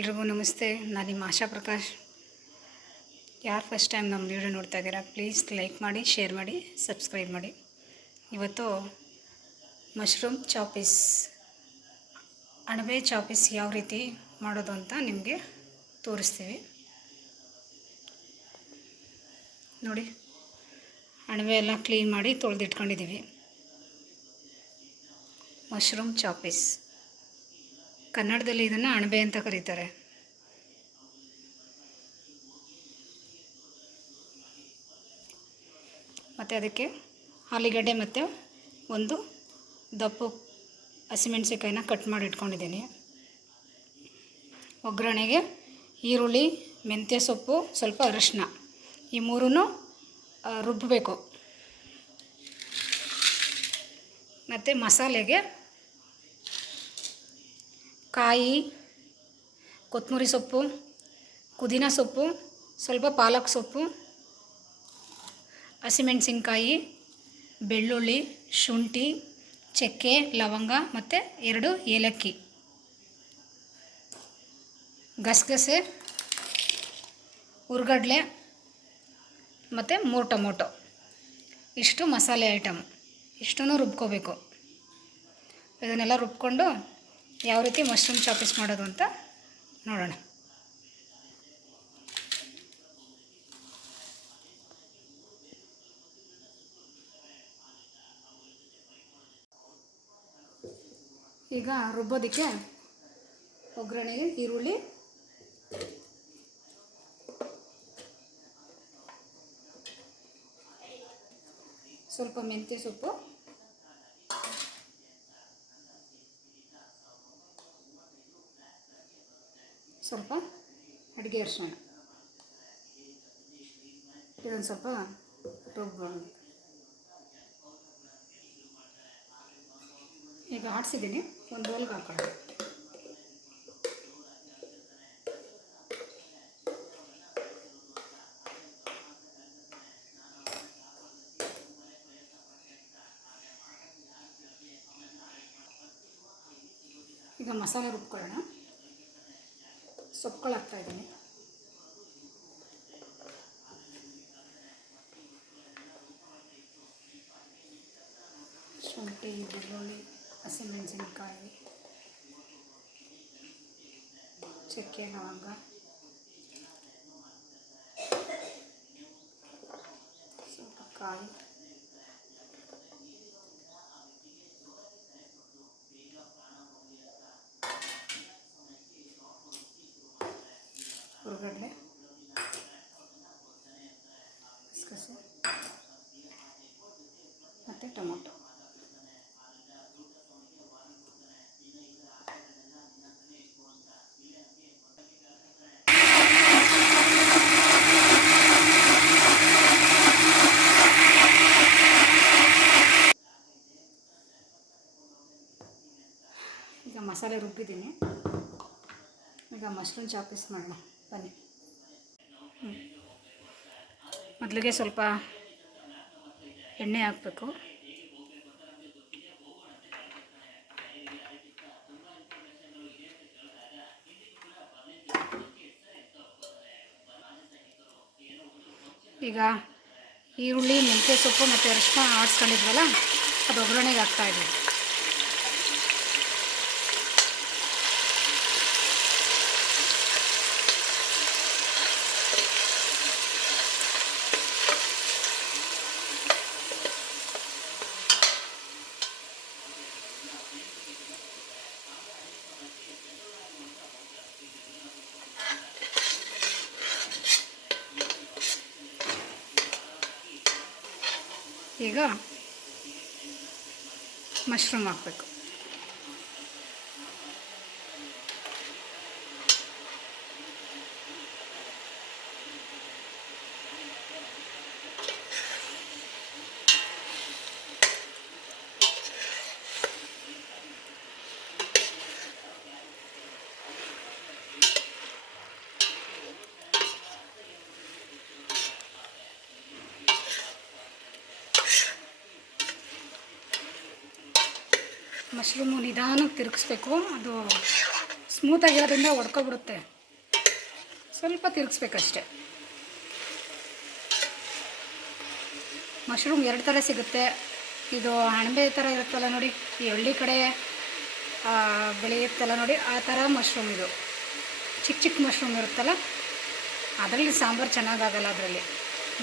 ಎಲ್ರಿಗೂ ನಮಸ್ತೆ, ನಾನು ನಿಮ್ಮ ಆಶಾ ಪ್ರಕಾಶ್. ಯಾರು ಫಸ್ಟ್ ಟೈಮ್ ನಮ್ಮ ವಿಡಿಯೋ ನೋಡ್ತಾ ಇದ್ದೀರಾ ಪ್ಲೀಸ್ ಲೈಕ್ ಮಾಡಿ ಶೇರ್ ಮಾಡಿ ಸಬ್ಸ್ಕ್ರೈಬ್ ಮಾಡಿ. ಇವತ್ತು ಮಶ್ರೂಮ್ ಚಾಪೀಸ್ ಅಣಬೆ ಚಾಪೀಸ್ ಯಾವ ರೀತಿ ಮಾಡೋದು ಅಂತ ನಿಮಗೆ ತೋರಿಸ್ತೀವಿ. ನೋಡಿ, ಅಣಬೆ ಎಲ್ಲ ಕ್ಲೀನ್ ಮಾಡಿ ತೊಳೆದಿಟ್ಕೊಂಡಿದ್ದೀವಿ. ಮಶ್ರೂಮ್ ಚಾಪೀಸ್ ಕನ್ನಡದಲ್ಲಿ ಇದನ್ನು ಅಣಬೆ ಅಂತ ಕರೀತಾರೆ. ಮತ್ತು ಅದಕ್ಕೆ ಆಲೂಗಡ್ಡೆ ಮತ್ತು ಒಂದು ದಪ್ಪು ಹಸಿಮೆಣಸಿಕಾಯಿನ ಕಟ್ ಮಾಡಿ ಇಟ್ಕೊಂಡಿದ್ದೀನಿ. ಒಗ್ಗರಣೆಗೆ ಈರುಳ್ಳಿ, ಮೆಂತ್ಯ ಸೊಪ್ಪು, ಸ್ವಲ್ಪ ಅರಿಶಿನ ಈ ಮೂರೂ ರುಬ್ಬಬೇಕು ಮತ್ತು ಮಸಾಲೆಗೆ ಕಾಯಿ ಕೊತ್ತಂಬರಿ ಸೊಪ್ಪು, ಪುದೀನ ಸೊಪ್ಪು, ಸ್ವಲ್ಪ ಪಾಲಕ್ ಸೊಪ್ಪು, ಹಸಿಮೆಣಸಿನ್ಕಾಯಿ, ಬೆಳ್ಳುಳ್ಳಿ, ಶುಂಠಿ, ಚಕ್ಕೆ, ಲವಂಗ ಮತ್ತು ಎರಡು ಏಲಕ್ಕಿ. ಗಸಗಸೆ ಹುರ್ಗಡ್ಲೆ ಮತ್ತು ಮೂರು ಟೊಮೊಟೊ. ಇಷ್ಟು ಮಸಾಲೆ ಐಟಮ್. ಇಷ್ಟೂ ರುಬ್ಕೋಬೇಕು. ಇದನ್ನೆಲ್ಲ ರುಬ್ಕೊಂಡು ಯಾವ ರೀತಿ ಮಶ್ರೂಮ್ ಚಾಪೀಸ್ ಮಾಡೋದು ಅಂತ ನೋಡೋಣ. ಈಗ ರುಬ್ಬೋದಕ್ಕೆ ಒಗ್ಗರಣೆಗೆ ಈರುಳ್ಳಿ ಸ್ವಲ್ಪ ಮೆಂತ್ಯ ಸೊಪ್ಪು ಸ್ವಲ್ಪ ಅಡುಗೆ ಅರಿಶಿಣ ಇದೊಂದು ಸ್ವಲ್ಪ ರುಬ್ಬೋಣ. ಈಗ ಆಡಿಸಿದ್ದೀನಿ. ಒಂದು ಹೋಲ್ಗೆ ಹಾಕೋಣ. ಈಗ ಮಸಾಲೆ ರುಬ್ಕೊಳ್ಳೋಣ. ಸೊಪ್ಪುಗಳು ಹಾಕ್ತಾ ಇದ್ದೀನಿ. ಶುಂಠಿ ಬೆಳ್ಳುಳ್ಳಿ ಹಸಿಮೆಣಸಿನಕಾಯಿ ಚಕ್ಕೆ ಲವಂಗ. ಸ್ವಲ್ಪ ಕಾಯಿ ಮತ್ತು ಟೊಮೊಟೊ ಈಗ ಮಸಾಲೆ ರುಬ್ಬಿದ್ದೀನಿ ಈಗ ಮಶ್ರೂಮ್ ಚಾಪೀಸ್ ಮಾಡೋಣ ಬನ್ನಿ ಹ್ಮ್. ಮೊದಲಿಗೆ ಸ್ವಲ್ಪ ಎಣ್ಣೆ ಹಾಕಬೇಕು. ಈಗ ಈರುಳ್ಳಿ ಮೆಂತ್ಯ ಸೊಪ್ಪು ಮತ್ತು ಅರಿಶಿನ ಆಡಿಸ್ಕೊಂಡಿದ್ವಲ್ಲ ಅದು ಒಗ್ಗರಣೆಗೆ ಹಾಕ್ತಾಯಿದ್ದೀವಿ ಈಗ ಮಶ್ರೂಮ್ ಹಾಕಬೇಕು. ಮಶ್ರೂಮು ನಿಧಾನಕ್ಕೆ ತಿರುಗಿಸ್ಬೇಕು. ಅದು ಸ್ಮೂತಾಗಿರೋದ್ರಿಂದ ಹೊಡ್ಕೊಬಿಡುತ್ತೆ ಸ್ವಲ್ಪ ತಿರುಗಿಸ್ಬೇಕಷ್ಟೆ. ಮಶ್ರೂಮ್ ಎರಡು ಥರ ಸಿಗುತ್ತೆ. ಇದು ಅಣಬೆ ಥರ ಇರುತ್ತಲ್ಲ ನೋಡಿ, ಈ ಹಳ್ಳಿ ಕಡೆ ಬೆಳೆಯುತ್ತಲ್ಲ ನೋಡಿ, ಆ ಥರ ಮಶ್ರೂಮ್ ಇದು. ಚಿಕ್ಕ ಚಿಕ್ಕ ಮಶ್ರೂಮ್ ಇರುತ್ತಲ್ಲ, ಅದರಲ್ಲಿ ಸಾಂಬಾರು ಚೆನ್ನಾಗಾಗಲ್ಲ ಅದರಲ್ಲಿ.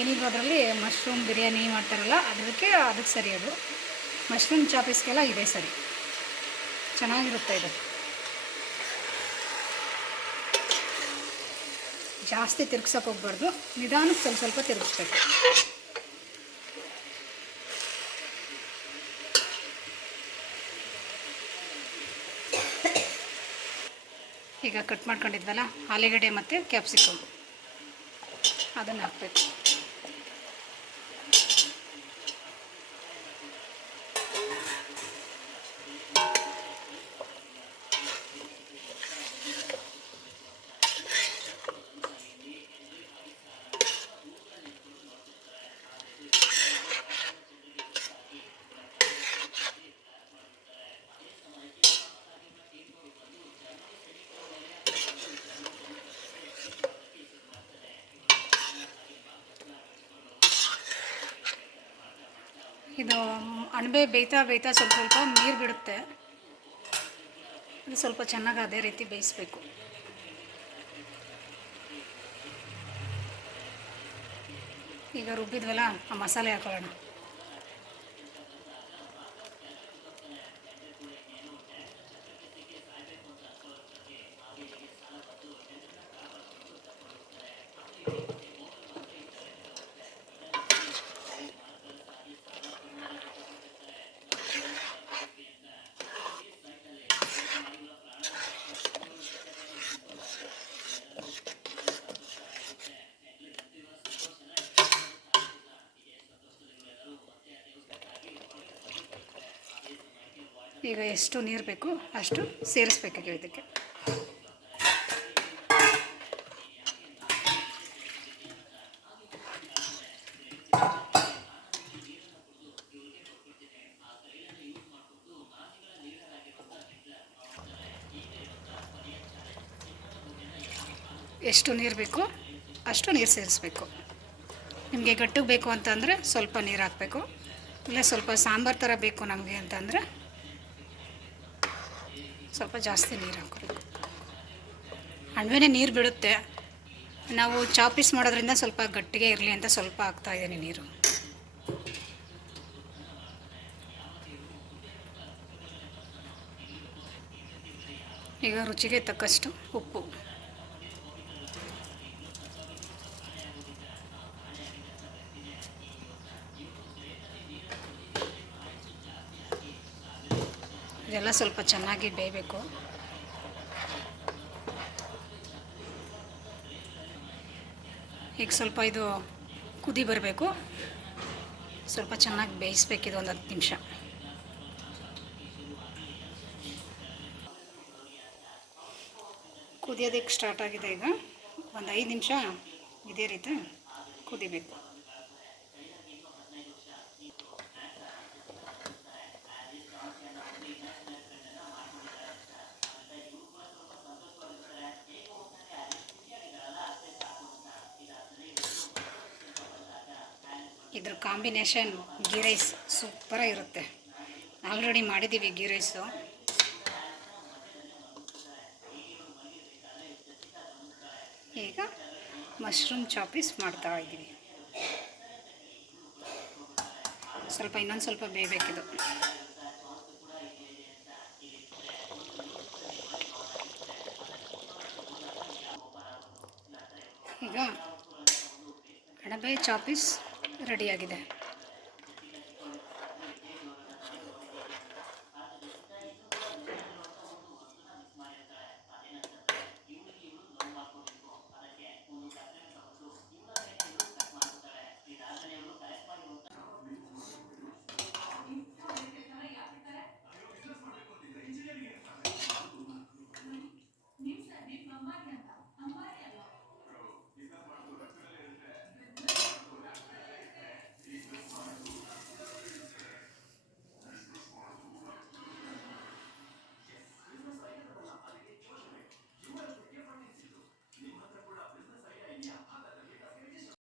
ಏನಿದ್ರು ಅದರಲ್ಲಿ ಮಶ್ರೂಮ್ ಬಿರಿಯಾನಿ ಮಾಡ್ತಾರಲ್ಲ ಅದಕ್ಕೆ ಅದಕ್ಕೆ ಸರಿ ಅದು. ಮಶ್ರೂಮ್ ಚಾಪೀಸ್ಗೆಲ್ಲ ಇದೆ ಸರಿ. ಚೆನ್ನಾಗಿರುತ್ತೆ ಇದು. ಜಾಸ್ತಿ ತಿರ್ಗ್ಸೋಕೆ ಹೋಗ್ಬಾರ್ದು. ನಿಧಾನಕ್ಕೆ ಸ್ವಲ್ಪ ಸ್ವಲ್ಪ ತಿರುಗಿಸ್ಬೇಕು. ಈಗ ಕಟ್ ಮಾಡ್ಕೊಂಡಿದ್ವಲ್ಲ, ಆಲೂಗಡ್ಡೆ ಮತ್ತು ಕ್ಯಾಪ್ಸಿಕಮ್ ಅದನ್ನು ಹಾಕಬೇಕು. ಇದು, ಅಣಬೆ ಬೇಯ್ತಾ ಬೇಯ್ತಾ ಸ್ವಲ್ಪ ಸ್ವಲ್ಪ ನೀರು ಬಿಡುತ್ತೆ. ಅದು ಸ್ವಲ್ಪ ಚೆನ್ನಾಗಿ ಅದೇ ರೀತಿ ಬೇಯಿಸ್ಬೇಕು. ಈಗ ರುಬ್ಬಿದ್ವಲ್ಲ, ಆ ಮಸಾಲೆ ಹಾಕೊಳ್ಳೋಣ. ಈಗ ಎಷ್ಟು ನೀರು ಬೇಕು ಅಷ್ಟು ಸೇರಿಸ್ಬೇಕಾಗಿ ಇದಕ್ಕೆ. ಎಷ್ಟು ನೀರು ಬೇಕು ಅಷ್ಟು ನೀರು ಸೇರಿಸ್ಬೇಕು. ನಿಮಗೆ ಗಟ್ಟಿಗೆ ಬೇಕು ಅಂತಂದರೆ ಸ್ವಲ್ಪ ನೀರು ಹಾಕಬೇಕು. ಇಲ್ಲ ಸ್ವಲ್ಪ ಸಾಂಬಾರು ಥರ ಬೇಕು ನಮಗೆ ಅಂತಂದರೆ ಸ್ವಲ್ಪ ಜಾಸ್ತಿ ನೀರು ಹಾಕೋಬೇಕು ಅಣಬೆನೇ ನೀರು ಬಿಡುತ್ತೆ. ನಾವು ಚಾಪೀಸ್ ಮಾಡೋದ್ರಿಂದ ಸ್ವಲ್ಪ ಗಟ್ಟಿಗೆ ಇರಲಿ ಅಂತ ಸ್ವಲ್ಪ ಹಾಕ್ತಾ ಇದ್ದೀನಿ ನೀರು. ಈಗ ರುಚಿಗೆ ತಕ್ಕಷ್ಟು ಉಪ್ಪು. ಇದೆಲ್ಲ ಸ್ವಲ್ಪ ಚೆನ್ನಾಗಿ ಬೇಯಬೇಕು. ಈಗ ಸ್ವಲ್ಪ ಇದು ಕುದಿ ಬರಬೇಕು. ಸ್ವಲ್ಪ ಚೆನ್ನಾಗಿ ಬೇಯಿಸ್ಬೇಕಿದು ಒಂದು ಹತ್ತು ನಿಮಿಷ. ಕುದಿಯೋದಕ್ಕೆ ಸ್ಟಾರ್ಟ್ ಆಗಿದೆ ಈಗ. ಒಂದು ಐದು ನಿಮಿಷ ಇದೇ ರೀತಿ ಕುದಿಬೇಕು. ಇದ್ರ ಕಾಂಬಿನೇಷನ್ ಗೀ ರೈಸ್ ಸೂಪರಾಗಿರುತ್ತೆ ಆಲ್ರೆಡಿ ಮಾಡಿದ್ದೀವಿ ಗೀ ರೈಸು ಈಗ ಮಶ್ರೂಮ್ ಚಾಪೀಸ್ ಮಾಡ್ತಾ ಇದ್ದೀವಿ ಸ್ವಲ್ಪ ಇನ್ನೊಂದು ಸ್ವಲ್ಪ ಬೇಯಬೇಕಿದು. ಈಗ ಅಣಬೆ ಚಾಪೀಸ್ ರೆಡಿಯಾಗಿದೆ.